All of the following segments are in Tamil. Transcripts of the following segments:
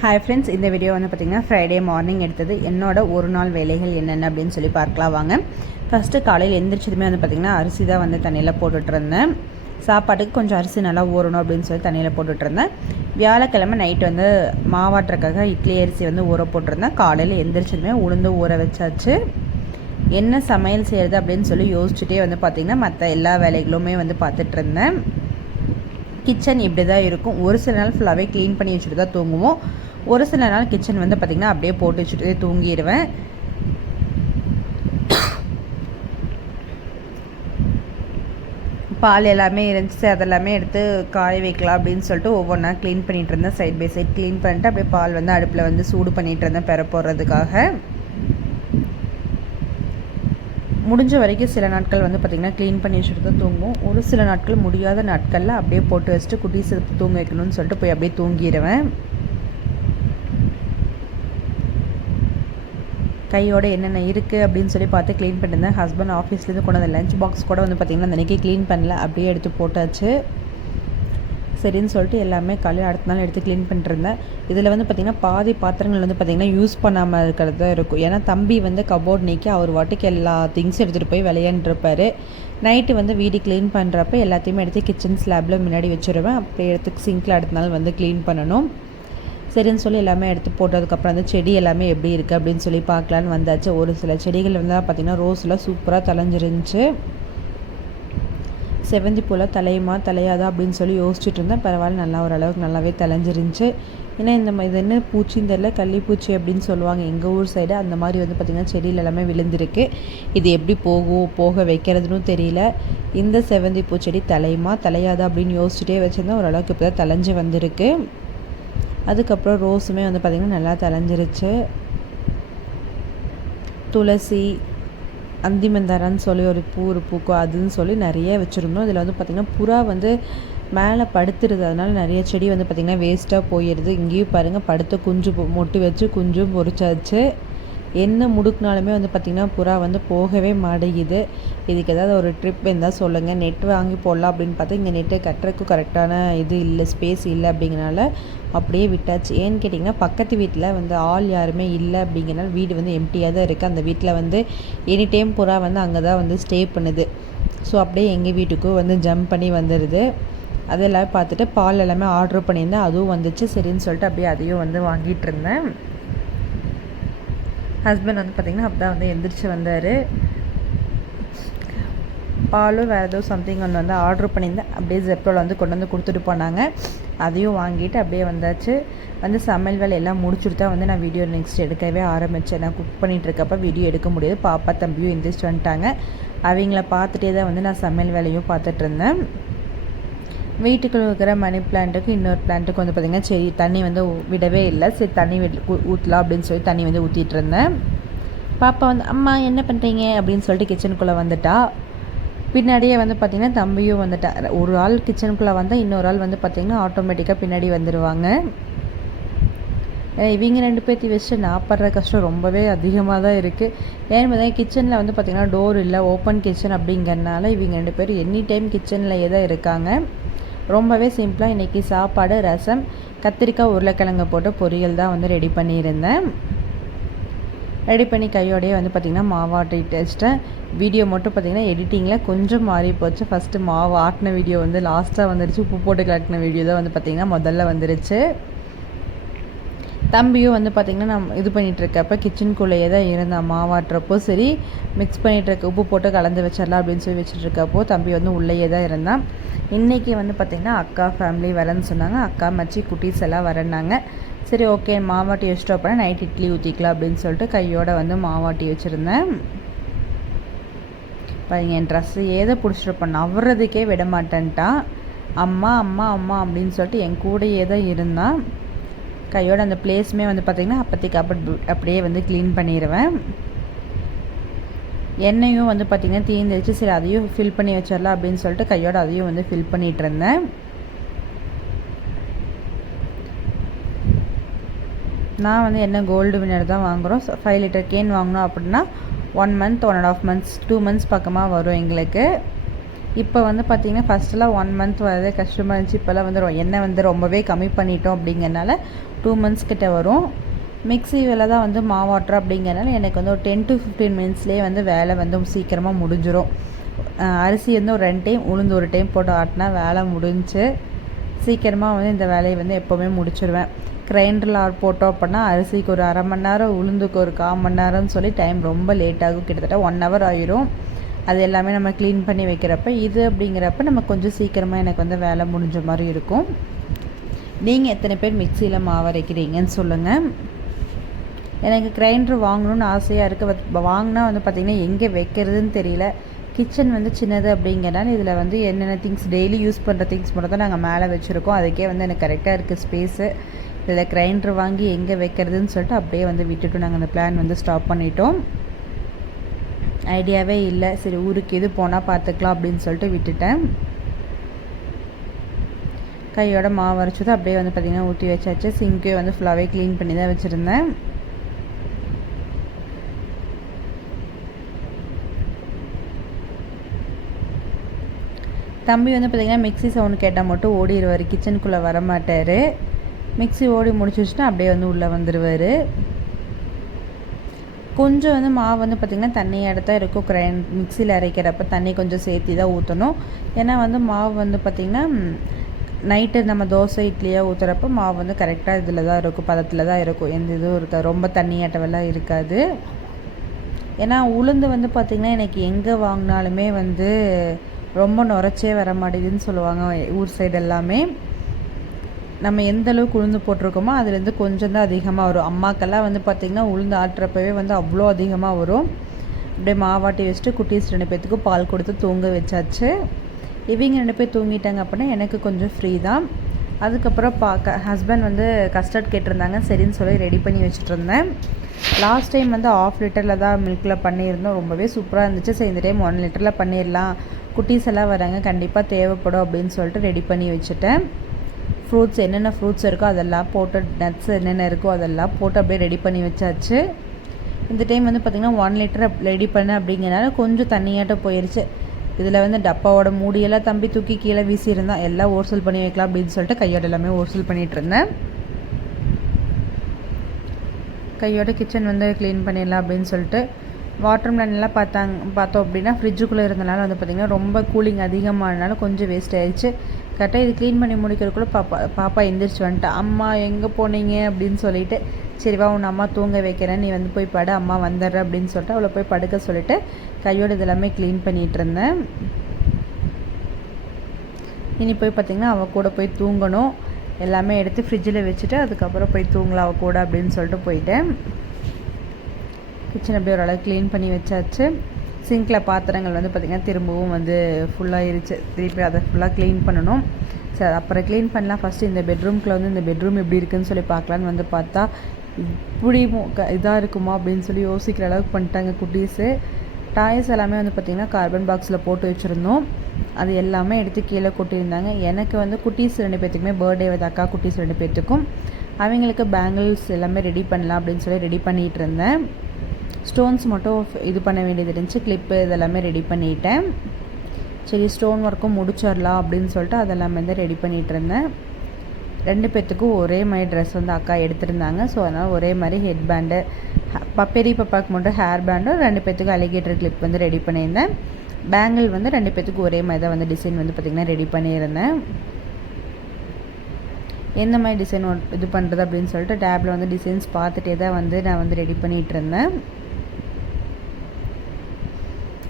ஹாய் ஃப்ரெண்ட்ஸ் இந்த வீடியோ வந்து பார்த்திங்கன்னா ஃப்ரைடே மார்னிங் எடுத்தது. என்னோட ஒரு நாள் வேலைகள் என்னென்ன அப்படின்னு சொல்லி பார்க்கலாம் வாங்க. ஃபஸ்ட்டு காலையில் எந்திரிச்சதுமே வந்து பார்த்திங்கன்னா அரிசி தான் வந்து தண்ணியில் போட்டுட்ருந்தேன் சாப்பாட்டுக்கு கொஞ்சம் அரிசி நல்லா ஊறணும் அப்படின்னு சொல்லி தண்ணியில் போட்டுட்ருந்தேன் வியாழக்கிழமை நைட் வந்து மாவாட்டுறக்காக இட்லி அரிசி வந்து ஊற போட்டிருந்தேன். காலையில் எந்திரிச்சதுமே உளுந்து ஊற வச்சாச்சு. என்ன சமையல் செய்கிறது அப்படின்னு சொல்லி யோசிச்சுட்டே வந்து பார்த்திங்கன்னா மற்ற எல்லா வேலைகளுமே வந்து பார்த்துட்ருந்தேன் கிச்சன் இப்படி தான் இருக்கும். ஒரு சில நாள் ஃபுல்லாகவே க்ளீன் பண்ணி வச்சுட்டு தான் தூங்குவோம். ஒரு சில நாள் கிச்சன் வந்து பார்த்திங்கன்னா அப்படியே போட்டு வச்சுட்டு தூங்கிடுவேன் பால் எல்லாமே இருந்துச்சு. அதெல்லாமே எடுத்து காய வைக்கலாம் அப்படின்னு சொல்லிட்டு ஒவ்வொன்றா க்ளீன் பண்ணிகிட்டு இருந்தேன். சைட் பை சைட் க்ளீன் பண்ணிட்டு அப்படியே பால் வந்து அடுப்பில் வந்து சூடு பண்ணிகிட்டு இருந்தேன். பெற போடுறதுக்காக. முடிஞ்ச வரைக்கும் சில நாட்கள் வந்து பார்த்திங்கன்னா க்ளீன் பண்ணி வச்சுட்டு தான் தூங்குவோம். ஒரு சில நாட்கள் முடியாத நாட்களில் அப்படியே போட்டு வச்சுட்டு குட்டீஸ் தூங்க வைக்கணும்னு சொல்லிட்டு போய் அப்படியே தூங்கிடுவேன் கையோட என்னென்ன இருக்குது அப்படின்னு சொல்லி பார்த்து க்ளீன் பண்ணியிருந்தேன் ஹஸ்பண்ட் ஆஃபீஸ்லேருந்து கொண்டு வந்த லஞ்ச் பாக்ஸ் கூட வந்து பார்த்திங்கன்னா அன்றைக்கி க்ளீன் பண்ணல. அப்படியே எடுத்து போட்டாச்சு. சரின்னு சொல்லிட்டு எல்லாமே காலையில் அடுத்த நாள் எடுத்து க்ளீன் பண்ணிருந்தேன் இதில் வந்து பார்த்திங்கன்னா பாதி பாத்திரங்கள் வந்து பார்த்திங்கன்னா யூஸ் பண்ணாமல் இருக்கிறது தான் இருக்கும். ஏன்னா தம்பி வந்து கபோர்ட் நீக்கி அவர் வாட்டுக்கு எல்லா திங்ஸ் எடுத்துகிட்டு போய் விளையாண்டுருப்பார். நைட்டு வந்து வீடு க்ளீன் பண்ணுறப்ப எல்லாத்தையுமே எடுத்து கிச்சன் ஸ்லாப்பில் முன்னாடி வச்சுருவேன். அப்படியே எடுத்து சிங்கில் அடுத்த நாள் வந்து க்ளீன் பண்ணணும். சரின்னு சொல்லி எல்லாமே எடுத்து போட்டதுக்கப்புறம் அந்த செடி எல்லாமே எப்படி இருக்குது அப்படின்னு சொல்லி பார்க்கலான்னு வந்தாச்சு. ஒரு சில செடிகள் வந்து பார்த்திங்கன்னா ரோஸில் சூப்பராக தலைஞ்சிருந்துச்சு செவந்தி போல் தலையுமா தலையாதா அப்படின்னு சொல்லி யோசிச்சுட்டு இருந்தேன். பரவாயில்ல நல்லா ஓரளவுக்கு நல்லாவே தலைஞ்சிருந்துச்சு. ஏன்னா இந்த இது என்ன பூச்சின்னு தெரில கள்ளிப்பூச்சி அப்படின்னு சொல்லுவாங்க. எங்கள் ஊர் சைடு அந்த மாதிரி வந்து பார்த்திங்கன்னா செடியில் எல்லாமே விழுந்திருக்கு. இது எப்படி போகும் போக வைக்கிறதுன்னு தெரியல. இந்த செவந்தி பூச்செடி தலையுமா தலையாதா அப்படின்னு யோசிச்சுட்டே வச்சுருந்தேன். ஓரளவுக்கு இப்போ தான் தலைஞ்சு வந்திருக்கு. அதுக்கப்புறம் ரோஸுமே வந்து பார்த்திங்கன்னா நல்லா தலைஞ்சிருச்சு. துளசி அந்திமந்தாரான்னு சொல்லி ஒரு பூ ஒரு பூக்கும் அதுன்னு சொல்லி நிறைய வச்சுருந்தோம். இதில் வந்து பார்த்திங்கன்னா புறா வந்து மேலே படுத்துருது. அதனால நிறைய செடி வந்து பார்த்திங்கன்னா வேஸ்ட்டாக போயிடுது இங்கேயும் பாருங்கள் படுத்து குஞ்சு மொட்டு வச்சு குஞ்சும் பொறிச்சாச்சு. என்ன முடுக்குனாலுமே வந்து பார்த்திங்கன்னா புறா வந்து போகவே மாட்டேங்குது. இதுக்கு ஏதாவது ஒரு ட்ரிப் இருந்தால் சொல்லுங்கள் நெட் வாங்கி போடலாம் அப்படின்னு பார்த்தா இங்கே நெட்டு கட்டுறதுக்கு கரெக்டான இது இல்லை ஸ்பேஸ் இல்லை அப்படிங்கிறனால அப்படியே விட்டாச்சு. ஏன்னு கேட்டிங்கன்னா பக்கத்து வீட்டில் வந்து ஆள் யாருமே இல்லை அப்படிங்கிறனால வீடு வந்து எம்டியாக தான் இருக்குது அந்த வீட்டில் வந்து எனி டைம் புறா வந்து அங்கே தான் வந்து ஸ்டே பண்ணுது. ஸோ அப்படியே எங்கள் வீட்டுக்கும் வந்து ஜம்ப் பண்ணி வந்துடுது அதெல்லாம் பார்த்துட்டு பால் எல்லாமே ஆர்டர் பண்ணியிருந்தேன். அதுவும் வந்துச்சு. சரின்னு சொல்லிட்டு அப்படியே அதையும் வந்து வாங்கிட்டு இருந்தேன். ஹஸ்பண்ட் வந்து பார்த்திங்கன்னா அப்போ தான் வந்து எந்திரிச்சு வந்தார். பாலும் வேறு ஏதோ சம்திங் ஒன்று வந்து ஆர்டர் பண்ணியிருந்தேன் அப்படியே ஜெப்டோவில் வந்து கொண்டு வந்து கொடுத்துட்டு போனாங்க. அதையும் வாங்கிட்டு அப்படியே வந்தாச்சு. வந்து சமையல் வேலை எல்லாம் முடிச்சுட்டு தான் வந்து நான் வீடியோ நெக்ஸ்ட் எடுக்கவே ஆரம்பித்தேன் நான் குக் பண்ணிகிட்ருக்கப்போ வீடியோ எடுக்க முடியாது. பாப்பா தம்பியும் எந்திரிச்சு வந்துட்டாங்க. அவங்கள பார்த்துட்டே தான் வந்து நான் சமையல் வேலையும் பார்த்துட்டு இருந்தேன். வீட்டுக்குள்ளே இருக்கிற மணி பிளான்ட்டுக்கு இன்னொரு பிளான்ட்டுக்கு வந்து பார்த்திங்கன்னா சரி தண்ணி வந்து விடவே இல்லை. சரி தண்ணி ஊற்றலாம் அப்படின்னு சொல்லி தண்ணி வந்து ஊற்றிட்டு இருந்தேன். பாப்பா வந்து அம்மா என்ன பண்ணுறீங்க அப்படின்னு சொல்லிட்டு கிச்சனுக்குள்ளே வந்துட்டா. பின்னாடியே வந்து பார்த்திங்கன்னா தம்பியும் வந்துட்டா. ஒரு ஆள் கிச்சனுக்குள்ளே வந்தால் இன்னொரு ஆள் வந்து பார்த்திங்கன்னா ஆட்டோமேட்டிக்காக பின்னாடி வந்துடுவாங்க இவங்க ரெண்டு பேர்த்தி வச்சு நான் படுற கஷ்டம் ரொம்பவே அதிகமாக தான் இருக்குது ஏன்னு பார்த்தீங்கன்னா கிச்சனில் வந்து பார்த்திங்கன்னா டோர் இல்லை ஓப்பன் கிச்சன் அப்படிங்கிறனால இவங்க ரெண்டு பேரும் எனி டைம் கிச்சனில் தான் இருக்காங்க. ரொம்பவே சிம்பிளாக இன்றைக்கி சாப்பாடு ரசம் கத்திரிக்காய் உருளைக்கிழங்கு போட்டு பொரியல் தான் வந்து ரெடி பண்ணியிருந்தேன். ரெடி பண்ணி கையோடையே வந்து பார்த்திங்கன்னா மாவாட்டி டெஸ்ட்டை வீடியோ மட்டும் பார்த்திங்கன்னா எடிட்டிங்கில் கொஞ்சம் மாறி போச்சு. ஃபஸ்ட்டு மாவு ஆட்டின வீடியோ வந்து லாஸ்ட்டாக வந்துருச்சு. உப்பு போட்டு கலட்டின வீடியோ தான் வந்து பார்த்திங்கன்னா முதல்ல வந்துருச்சு. தம்பியும் வந்து பார்த்திங்கன்னா நம்ம இது பண்ணிகிட்ருக்கப்ப கிச்சனுக்குள்ளேயே தான் இருந்தான் மாவாட்டுறப்போ. சரி மிக்ஸ் பண்ணிகிட்ருக்க உப்பு போட்டு கலந்து வச்சிடலாம் அப்படின்னு சொல்லி வச்சுட்ருக்கப்போ தம்பி வந்து உள்ளேயே தான் இருந்தான். இன்றைக்கி வந்து பார்த்திங்கன்னா அக்கா ஃபேமிலி வரேன்னு சொன்னாங்க. அக்கா மச்சி குட்டீஸ் எல்லாம் வரேன்னாங்க. சரி ஓகே மாவாட்டி வச்சுட்டு அப்புறம் நைட் இட்லி ஊற்றிக்கலாம் அப்படின்னு சொல்லிட்டு கையோடு வந்து மாவாட்டி வச்சுருந்தேன். பாருங்க என் ட்ரெஸ்ஸு ஏதோ பிடிச்சிருப்பேன் நவறதுக்கே விட மாட்டேன்ட்டான் அம்மா அம்மா அம்மா அப்படின்னு சொல்லிட்டு என் கூடையே தான் இருந்தான். கையோட அந்த பிளேஸுமே வந்து பார்த்திங்கன்னா அப்போதைக்கு அப்படி அப்படியே வந்து க்ளீன் பண்ணிடுவேன் எண்ணெயும் வந்து பார்த்திங்கன்னா தீர்ந்துருச்சு சரி அதையும் ஃபில் பண்ணி வச்சிடலாம் அப்படின்னு சொல்லிட்டு கையோட அதையும் வந்து ஃபில் பண்ணிகிட்டு இருந்தேன். நான் வந்து என்ன கோல்டு வினர் தான் வாங்குகிறோம் ஃபைவ் லிட்டர் கேன் வாங்கினோம் அப்படின்னா one month one and half months two months பக்கமாக வரும் எங்களுக்கு. இப்போ வந்து பார்த்திங்கன்னா ஃபஸ்ட்டெல்லாம் ஒன் மந்த் வரதே கஷ்டமாக இருந்துச்சு. இப்போல்லாம் வந்து எண்ணெய் வந்து ரொம்பவே கம்மி பண்ணிட்டோம் அப்படிங்கறனால டூ மந்த்ஸ் கிட்டே வரும். மிக்ஸி வேலை தான் வந்து மாவாட்டுறோம் அப்படிங்கறனால எனக்கு வந்து ஒரு டென் டு ஃபிஃப்டீன் மினிட்ஸ்லேயே வந்து வேலை வந்து சீக்கிரமாக முடிஞ்சிடும் அரிசி வந்து ஒரு ரெண்டு டைம் உளுந்து ஒரு டைம் போட்டு ஆட்டினா வேலை முடிஞ்சுச்சு சீக்கிரமாக வந்து இந்த வேலையை வந்து எப்போவுமே முடிச்சிடுவேன் கிரைண்டரில் போட்டோம் அப்படின்னா அரிசிக்கு ஒரு அரை மணி நேரம் உளுந்துக்கு ஒரு கால் மணி நேரம்னு சொல்லி டைம் ரொம்ப லேட் ஆகும். கிட்டத்தட்ட ஒன் ஹவர் ஆயிரும். அது எல்லாமே நம்ம க்ளீன் பண்ணி வைக்கிறப்ப இது அப்படிங்கிறப்ப நம்ம கொஞ்சம் சீக்கிரமாக எனக்கு வந்து வேலை முடிஞ்ச மாதிரி இருக்கும். நீங்கள் எத்தனை பேர் மிக்சியில் மாவு அரைக்கிறீங்கன்னு சொல்லுங்கள் எனக்கு கிரைண்டர் வாங்கணும்னு ஆசையாக இருக்குது வாங்கினா வந்து பார்த்திங்கன்னா எங்கே வைக்கிறதுன்னு தெரியல. கிச்சன் வந்து சின்னது அப்படிங்கிறனால இதில் வந்து என்னென்ன திங்ஸ் டெய்லி யூஸ் பண்ணுற திங்ஸ் மட்டும் தான் நாங்கள் மேலே வச்சுருக்கோம். அதுக்கே வந்து எனக்கு கரெக்டாக இருக்குது ஸ்பேஸு இதில் கிரைண்டர் வாங்கி எங்கே வைக்கிறதுன்னு சொல்லிட்டு அப்படியே வந்து விட்டுட்டு நாங்கள் அந்த பிளான் வந்து ஸ்டாப் பண்ணிட்டோம். ஐடியாவே இல்லை. சரி ஊருக்கு எது போனால் பார்த்துக்கலாம் அப்படின்னு சொல்லிட்டு விட்டுட்டேன். கையோட மாவு அரைச்சது அப்படியே வந்து பார்த்திங்கன்னா ஊற்றி வச்சாச்சு. சிங்கே வந்து ஃபுல்லாகவே க்ளீன் பண்ணி தான் வச்சுருந்தேன். தம்பி வந்து பார்த்திங்கன்னா மிக்ஸி சவுண்ட் கேட்டால் மட்டும் ஓடிடுவார் கிச்சனுக்குள்ளே வர மாட்டார் மிக்ஸி ஓடி வச்சுட்டு அப்படியே வந்து உள்ளே வந்துடுவார் கொஞ்சம் வந்து மாவு வந்து பார்த்திங்கன்னா தண்ணியாக தான் இருக்கும். கிரைண்ட் மிக்சியில் அரைக்கிறப்ப தண்ணி கொஞ்சம் சேர்த்து தான் ஊற்றணும் ஏன்னா வந்து மாவு வந்து பார்த்திங்கன்னா நைட்டு நம்ம தோசை இட்லியாக ஊற்றுறப்ப மாவு வந்து கரெக்டாக இதில் தான் இருக்கும். பதத்தில் தான் இருக்கும். எந்த இதுவும் இருக்காது. ரொம்ப தண்ணியாட்டவெல்லாம் இருக்காது. ஏன்னா உளுந்து வந்து பார்த்திங்கன்னா எனக்கு எங்கே வாங்கினாலுமே வந்து ரொம்ப நுரைச்சே வர மாட்டேங்குதுன்னு சொல்லுவாங்க. ஊர் சைடு எல்லாமே. நம்ம எந்த அளவுக்கு உளுந்து போட்டிருக்கோமோ அதுலேருந்து கொஞ்சம் தான் அதிகமாக வரும். அம்மாக்கெல்லாம் வந்து பார்த்திங்கன்னா உளுந்து ஆட்டுறப்பவே வந்து அவ்வளோ அதிகமாக வரும். அப்படியே மாவாட்டி வச்சுட்டு குட்டீஸ் ரெண்டு பேர்த்துக்கு பால் கொடுத்து தூங்க வச்சாச்சு. இவங்க ரெண்டு பேர் தூங்கிட்டாங்க அப்படின்னா எனக்கு கொஞ்சம் ஃப்ரீ தான். அதுக்கப்புறம் பார்க்க ஹஸ்பண்ட் வந்து கஸ்டர்ட் கேட்டிருந்தாங்க. சரின்னு சொல்லி ரெடி பண்ணி வச்சுட்டு இருந்தேன். லாஸ்ட் டைம் வந்து ஆஃப் லிட்டரில் தான் மில்கில் பண்ணியிருந்தோம். ரொம்பவே சூப்பராக இருந்துச்சு. சரி இந்த டைம் ஒன் லிட்டரில் பண்ணிடலாம். குட்டீஸ் எல்லாம் வராங்க. கண்டிப்பாக தேவைப்படும் அப்படின்னு சொல்லிட்டு ரெடி பண்ணி வச்சுட்டேன். ஃப்ரூட்ஸ் என்னென்ன ஃப்ரூட்ஸ் இருக்கோ அதெல்லாம் போட்டு நட்ஸ் என்னென்ன இருக்கோ அதெல்லாம் போட்டு அப்படியே ரெடி பண்ணி வச்சாச்சு. இந்த டைம் வந்து பார்த்திங்கன்னா ஒன் லிட்டர் ரெடி பண்ணேன் அப்படிங்கிறனால கொஞ்சம் தண்ணியாட்டம் போயிடுச்சு இதில் வந்து டப்பாவோட மூடியெல்லாம் தம்பி தூக்கி கீழே வீசியிருந்தான் எல்லாம் ஓர்சல் பண்ணி வைக்கலாம் அப்படின்னு சொல்லிட்டு கையோட எல்லாமே ஓர்சல் பண்ணிகிட்டு இருந்தேன். கையோட கிச்சன் வந்து க்ளீன் பண்ணிடலாம் அப்படின்னு சொல்லிட்டு வாட்டர் எல்லாம் பார்த்தாங்க பார்த்தோம் அப்படின்னா ஃப்ரிட்ஜுக்குள்ளே இருந்தனால வந்து பார்த்திங்கன்னா ரொம்ப கூலிங் அதிகமானனால கொஞ்சம் வேஸ்ட் ஆயிடுச்சு. கரெக்டாக இது க்ளீன் பண்ணி முடிக்கிறதுக்குள்ளே பாப்பா பாப்பா எந்திரிச்சு வந்துட்டா. அம்மா எங்கே போனீங்க? அப்படின்னு சொல்லிட்டு சரிவா உன் அம்மா தூங்க வைக்கிறேன். நீ வந்து போய் படு. அம்மா வந்துடுற. அப்படின்னு சொல்லிட்டு அவளை போய் படுக்க சொல்லிட்டு கையோட இதெல்லாமே க்ளீன் பண்ணிகிட்டு இருந்தேன். இனி போய் பார்த்திங்கன்னா அவள் கூட போய் தூங்கணும். எல்லாமே எடுத்து ஃப்ரிட்ஜில் வச்சுட்டு அதுக்கப்புறம் போய் தூங்கலாம் அவள் கூட அப்படின்னு சொல்லிட்டு போயிட்டேன். கிச்சன் அப்படியே ஓரளவு க்ளீன் பண்ணி வச்சாச்சு. சிங்கில் பாத்திரங்கள் வந்து பார்த்திங்கன்னா திரும்பவும் வந்து ஃபுல்லாகிருச்சு திருப்பி அதை ஃபுல்லாக க்ளீன் பண்ணணும். சரி அப்புறம் க்ளீன் பண்ணலாம். ஃபஸ்ட்டு இந்த பெட்ரூம்குள்ளே வந்து இந்த பெட்ரூம் எப்படி இருக்குன்னு சொல்லி பார்க்கலான்னு வந்து பார்த்தா இப்படி இதாக இருக்குமா அப்படின்னு சொல்லி யோசிக்கிற அளவுக்கு பண்ணிட்டாங்க குட்டீஸு. டாய்ஸ் எல்லாமே வந்து பார்த்திங்கன்னா கார்பன் பாக்ஸில் போட்டு வச்சுருந்தோம். அது எல்லாமே எடுத்து கீழே கொட்டியிருந்தாங்க. எனக்கு வந்து குட்டீஸ் ரெண்டு பேர்த்துக்குமே பர்த்டே வந்து அக்கா குட்டீஸ் ரெண்டு பேர்த்துக்கும் அவங்களுக்கு பேங்கிள்ஸ் எல்லாமே ரெடி பண்ணலாம் அப்படின்னு சொல்லி ரெடி பண்ணிகிட்டு இருந்தேன். ஸ்டோன்ஸ் மட்டும் இது பண்ண வேண்டியது இருந்துச்சு. கிளிப்பு இதெல்லாமே ரெடி பண்ணிட்டேன். சரி ஸ்டோன் ஒர்க்கும் முடிச்சிடலாம் அப்படின்னு சொல்லிட்டு அதெல்லாம் வந்து ரெடி பண்ணிகிட்டு இருந்தேன். ரெண்டு பேர்த்துக்கும் ஒரே மாதிரி ட்ரெஸ் வந்து அக்கா எடுத்திருந்தாங்க. ஸோ அதனால் ஒரே மாதிரி ஹெட் பேண்டு பெரிய பாப்பாவுக்கு மட்டும் ஹேர் பேண்டும் ரெண்டு பேர்த்துக்கும் அலிகேட்டர் கிளிப் வந்து ரெடி பண்ணியிருந்தேன். பேங்கிள் வந்து ரெண்டு பேர்த்துக்கும் ஒரே மாதிரி தான் வந்து டிசைன் வந்து பார்த்திங்கன்னா ரெடி பண்ணியிருந்தேன். எந்த மாதிரி டிசைன் இது பண்ணுறது அப்படின்னு சொல்லிட்டு டேப்பில் வந்து டிசைன்ஸ் பார்த்துட்டே தான் வந்து நான் வந்து ரெடி பண்ணிகிட்டு இருந்தேன்.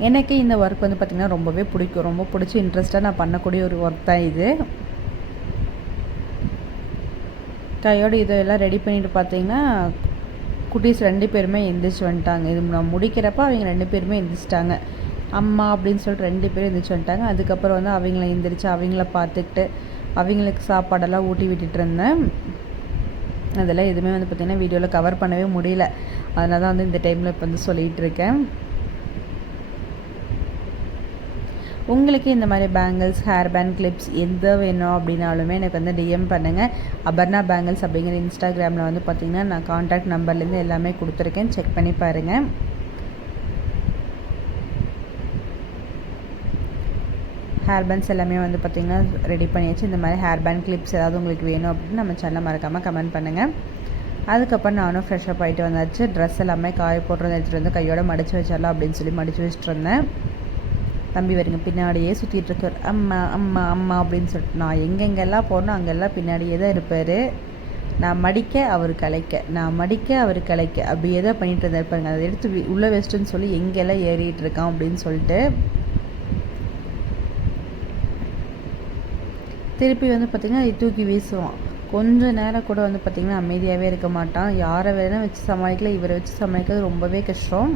எனக்கு இந்த ஒர்க் வந்து பார்த்திங்கன்னா ரொம்பவே பிடிக்கும். ரொம்ப பிடிச்சி இன்ட்ரெஸ்ட்டாக நான் பண்ணக்கூடிய ஒரு ஒர்க் தான் இது. கையோடு இதெல்லாம் ரெடி பண்ணிட்டு பார்த்தீங்கன்னா குட்டீஸ் ரெண்டு பேருமே எந்திரிச்சு வந்துட்டாங்க. இது நான் முடிக்கிறப்ப அவங்க ரெண்டு பேருமே எந்திரிச்சிட்டாங்க. அம்மா அப்படின்னு சொல்லிட்டு ரெண்டு பேரும் எந்திரிச்சு வந்துட்டாங்க. அதுக்கப்புறம் வந்து அவங்கள எந்திரிச்சு அவங்கள பார்த்துக்கிட்டு அவங்களுக்கு சாப்பாடெல்லாம் ஊட்டி விட்டுட்டு இருந்தேன் அதெல்லாம் எதுவுமே வந்து பார்த்திங்கன்னா வீடியோவில் கவர் பண்ணவே முடியல. அதனால தான் வந்து இந்த டைமில் இப்போ வந்து சொல்லிகிட்டு இருக்கேன் உங்களுக்கு இந்த மாதிரி பேங்கிள்ஸ் ஹேர் பேண்ட் கிளிப்ஸ் எந்த வேணும் அப்படின்னாலுமே எனக்கு வந்து டிஎம் பண்ணுங்கள் அபர்ணா பேங்கிள்ஸ் அப்படிங்கிற இன்ஸ்டாகிராமில் வந்து பார்த்திங்கன்னா நான் காண்டாக்ட் நம்பர்லேருந்து எல்லாமே கொடுத்துருக்கேன். செக் பண்ணி பாருங்கள் ஹேர் பேண்ட்ஸ் எல்லாமே வந்து பார்த்திங்கன்னா ரெடி பண்ணியாச்சு. இந்த மாதிரி ஹேர் பேண்ட் கிளிப்ஸ் ஏதாவது உங்களுக்கு வேணும் அப்படின்னு நம்ம சேனலை மறக்காமல் கமெண்ட் பண்ணுங்கள் அதுக்கப்புறம் நானும் ஃப்ரெஷ்ஷப் ஆகிட்டு வந்தாச்சு. ட்ரெஸ் எல்லாமே காய போடுறது எடுத்துகிட்டு வந்து கையோட மடித்து வச்சிடலாம் அப்படின்னு சொல்லி மடித்து வச்சுட்டு இருந்தேன் தம்பி வருங்க பின்னாடியே சுற்றிட்டு இருக்கார் அம்மா அம்மா அம்மா அப்படின்னு சொல்லிட்டு நான் எங்கெங்கெல்லாம் போனோம் அங்கெல்லாம் பின்னாடியே தான் இருப்பார். நான் மடிக்க அவர் கலைக்க. நான் மடிக்க அவர் கலைக்க. அப்படியே தான் பண்ணிகிட்டு இருந்தார் பாருங்க. அதை எடுத்து உள்ளே உள்ள வச்சுட்டுன்னு சொல்லி எங்கெல்லாம் ஏறிட்டு இருக்கான் அப்படின்னு சொல்லிட்டு திருப்பி வந்து பார்த்திங்கன்னா தூக்கி வீசுவான். கொஞ்ச நேரம் கூட வந்து பார்த்திங்கன்னா அமைதியாகவே இருக்க மாட்டான். யாரை வேணால் வச்சு சமாளிக்கல இவரை வச்சு சமாளிக்கிறது ரொம்பவே கஷ்டம்.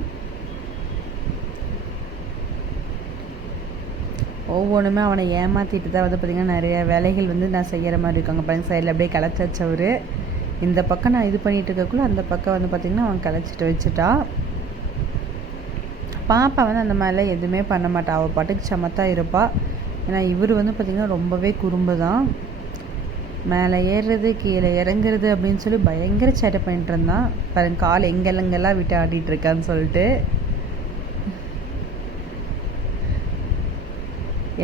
ஒவ்வொன்றுமே அவனை ஏமாற்றிட்டு தான் வந்து பார்த்திங்கன்னா நிறைய வேலைகள் வந்து நான் செய்கிற மாதிரி இருக்காங்க. பாருங்க சைடில் அப்படியே களைச்சி வச்சவர். இந்த பக்கம் நான் இது பண்ணிட்டு இருக்கக்குள்ள அந்த பக்கம் வந்து பார்த்திங்கன்னா அவன் களைச்சிட்டு வச்சுட்டான். பாப்பா வந்து அந்த மாதிரிலாம் எதுவுமே பண்ண மாட்டாள் அவள் பாட்டுக்கு சமத்தாக இருப்பாள் ஏன்னா இவர் வந்து பார்த்திங்கன்னா ரொம்பவே குறும்பு தான் மேலே ஏறுறது கீழே இறங்குறது அப்படின்னு சொல்லி பயங்கர சேட்டை பண்ணிட்டு இருந்தான். பாருங்க கால் எங்கெல்லங்கெல்லாம் விட்டு ஆடிட்டு இருக்கான்னு சொல்லிட்டு.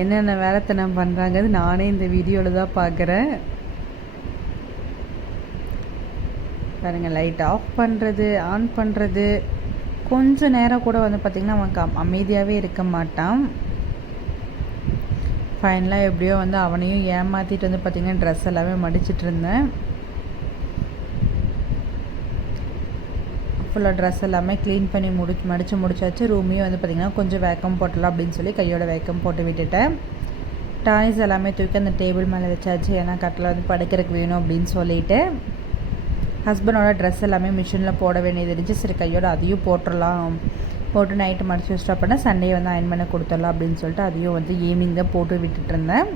என்னென்ன வேலைத்தனம் பண்ணுறாங்கிறது நானே இந்த வீடியோவில் தான் பார்க்குறேன் பாருங்க லைட் ஆஃப் பண்ணுறது ஆன் பண்ணுறது கொஞ்சம் நேரம் கூட வந்து பார்த்திங்கன்னா அவன் அமைதியாகவே இருக்க மாட்டான். ஃபைனலாக எப்படியோ வந்து அவனையும் ஏமாற்றிட்டு வந்து பார்த்திங்கன்னா ட்ரெஸ் எல்லாமே மடிச்சிட்டு இருந்தேன். ஃபுல்லாக ட்ரெஸ் எல்லாமே க்ளீன் பண்ணி முடி மடித்து முடிச்சாச்சு. ரூமையும் வந்து பார்த்திங்கன்னா கொஞ்சம் வேக்கம் போட்டலாம் அப்படின்னு சொல்லி கையோட வேக்கம் போட்டு விட்டுட்டேன். டாய்ஸ் எல்லாமே தூக்கி அந்த டேபிள் மேலே வச்சாச்சு. ஏன்னா கட்டில் வந்து படுக்கிறதுக்கு வேணும் அப்படின்னு சொல்லிட்டு. ஹஸ்பண்டோட ட்ரெஸ் எல்லாமே மிஷினில் போட வேண்டியது இருந்துச்சு. சரி கையோட அதையும் போட்டுடலாம். போட்டு நைட்டு மடிச்சு வச்சிட்டா அப்படின்னா சண்டே வந்து அயன் பண்ண கொடுத்துடலாம் அப்படின்னு சொல்லிட்டு அதையும் வந்து ஈவினிங் தான் போட்டு விட்டுட்டு இருந்தேன்.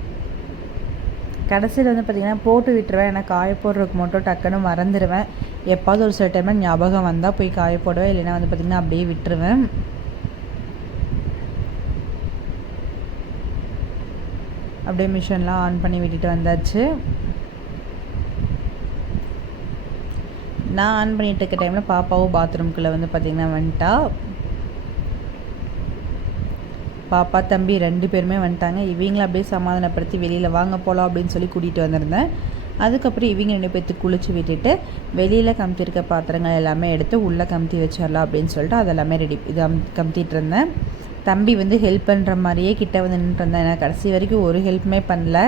கடைசியில் வந்து பார்த்திங்கன்னா போட்டு விட்டுருவேன். ஏன்னா காய போடுறதுக்கு மட்டும் டக்குன்னு மறந்துடுவேன் எப்பாவது ஒரு சில டைமில் ஞாபகம் வந்தால் போய் காய போடுவேன். இல்லைன்னா வந்து பார்த்திங்கன்னா அப்படியே விட்டுருவேன். அப்படியே மிஷின்லாம் ஆன் பண்ணி விட்டுட்டு வந்தாச்சு. நான் ஆன் பண்ணிட்டு இருக்க டைமில் பாப்பாவும் பாத்ரூம்குள்ளே வந்து பார்த்திங்கன்னா வந்துட்டா. பாப்பா தம்பி ரெண்டு பேருமே வந்துட்டாங்க. இவங்கள அப்படியே சமாதானப்படுத்தி வெளியில் வாங்க போகலாம் அப்படின்னு சொல்லி கூட்டிகிட்டு வந்திருந்தேன். அதுக்கப்புறம் இவங்க ரெண்டு பேர்த்துக்கு குளிச்சு விட்டுட்டு வெளியில் கமுத்தி இருக்க பாத்திரங்கள் எல்லாமே எடுத்து உள்ளே கமுத்தி வச்சிடலாம் அப்படின்னு சொல்லிட்டு அதெல்லாமே ரெடி இது அம் கமுத்திட்டு இருந்தேன். தம்பி வந்து ஹெல்ப் பண்ணுற மாதிரியே கிட்ட வந்து நின்றுட்டு இருந்தேன். ஏன்னா கடைசி வரைக்கும் ஒரு ஹெல்ப்புமே பண்ணல.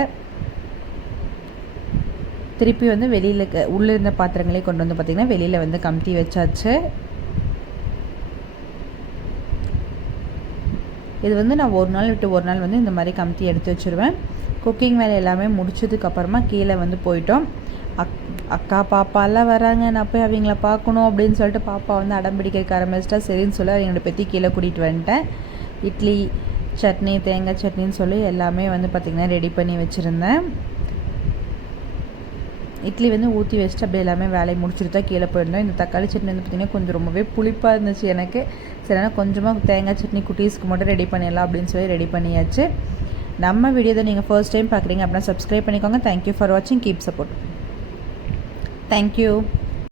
திருப்பி வந்து வெளியில் உள்ளே இருந்த பாத்திரங்களே கொண்டு வந்து பார்த்திங்கன்னா வெளியில் வந்து கமுத்தி வச்சாச்சு. இது வந்து நான் ஒரு நாள் விட்டு ஒரு நாள் வந்து இந்த மாதிரி கமுத்தி எடுத்து வச்சுருவேன். குக்கிங் வேலை எல்லாமே முடிச்சதுக்கப்புறமா கீழே வந்து போயிட்டோம். அக் அக்கா பாப்பாலாம் வராங்க. நான் போய் அவங்கள பார்க்கணும் அப்படின்னு சொல்லிட்டு பாப்பா வந்து அடம் ஆரம்பிச்சிட்டா. சரின்னு சொல்லி அவங்களை பற்றி கீழே கூட்டிகிட்டு வந்துட்டேன். இட்லி சட்னி தேங்காய் சட்னின்னு சொல்லி எல்லாமே வந்து பார்த்திங்கன்னா ரெடி பண்ணி வச்சுருந்தேன். இட்லி வந்து ஊற்றி வச்சுட்டு அப்படியே எல்லாமே வேலையை முடிச்சுட்டு தான் கீழே போயிருந்தோம். இந்த தக்காளி சட்னி வந்து பார்த்திங்கன்னா கொஞ்சம் ரொம்பவே புளிப்பாக இருந்துச்சு எனக்கு. சரி ஆனால் கொஞ்சமாக தேங்காய் சட்னி குட்டீஸ்க்கு மட்டும் ரெடி பண்ணிடலாம் அப்படின்னு சொல்லி ரெடி பண்ணியாச்சு. நம்ம வீடியோ தான் நீங்கள் ஃபர்ஸ்ட் டைம் பார்க்குறீங்க அப்படின்னா சப்ஸ்கிரைப் பண்ணிக்கோங்க. தேங்க்யூ ஃபார் வாட்சிங் கீப் சப்போர்ட் தேங்க்யூ